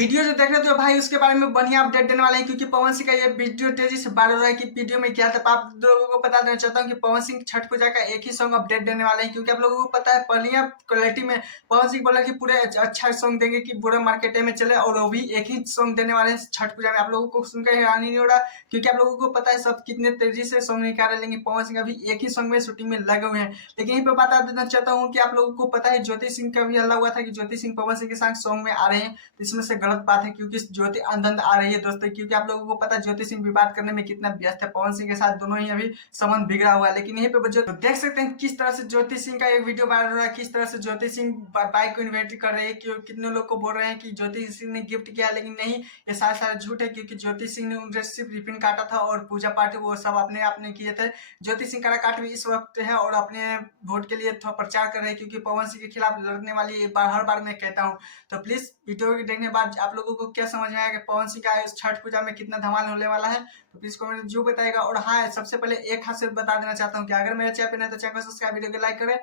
Video जो देख रहे हो भाई उसके बारे में बढ़िया अपडेट देने वाले हैं, क्योंकि पवन सिंह का ये वीडियो तेजी से वायरल हो रहा है कि वीडियो में क्या था। आप लोगों को बता देना चाहता हूँ कि पवन सिंह छठ पूजा का एक ही सॉन्ग अपडेट देने वाले हैं, क्योंकि आप लोगों को पता है बढ़िया क्वालिटी में पवन सिंह बोला कि पूरे अच्छा सॉन्ग देंगे कि पूरे मार्केट में चले, और वो भी एक ही सॉन्ग देने वाले हैं छठ पूजा में। आप लोगों को सुनकर हैरानी नहीं हो रहा, क्योंकि आप लोगों को पता है सब कितने तेजी से सॉन्ग निकाल रहे हैं, लेकिन पवन सिंह अभी एक ही सॉन्ग में शूटिंग में लगे हुए हैं। लेकिन यहीं पर बता देना चाहता हूँ कि आप लोगों को पता है ज्योति सिंह का भी हल्ला हुआ था कि ज्योति सिंह पवन सिंह के साथ सॉन्ग में आ रहे हैं, तो इसमें से गलत बात है, क्योंकि ज्योति आनंद आ रही है दोस्तों। क्योंकि आप लोगों को पता है ज्योति सिंह विवाद करने में कितना व्यस्त है, पवन सिंह के साथ दोनों ही अभी संबंध बिगड़ा हुआ है। लेकिन यहीं पे तो देख सकते हैं किस तरह से ज्योति सिंह का एक वीडियो वायरल हो रहा है, किस तरह से ज्योति सिंह बाइक को इन्वेंट कर रहे हैं, कितने लोग को बोल रहे हैं कि ज्योति सिंह ने गिफ्ट किया, लेकिन नहीं, ये सारा झूठ है, क्योंकि ज्योति सिंह ने उनसे सिर्फ रिबिन काटा था और पूजा पाठ वो सब अपने आप ने किए थे। ज्योति सिंह काराकाट भी इस वक्त है और अपने वोट के लिए थोड़ा प्रचार कर रहे हैं, क्योंकि पवन सिंह के खिलाफ लड़ने वाली हर बार मैं कहता हूँ। तो प्लीज वीडियो देखने के बाद आप लोगों को क्या समझ में आया कि पवन सिंह का इस छठ पूजा में कितना धमाल होने वाला है, तो प्लीज कमेंट जरूर बताइएगा। और हाँ, सबसे पहले एक हाथ से बता देना चाहता हूँ कि अगर मेरे चैनल पे नहीं तो चैनल को सब्सक्राइब, वीडियो को लाइक करें।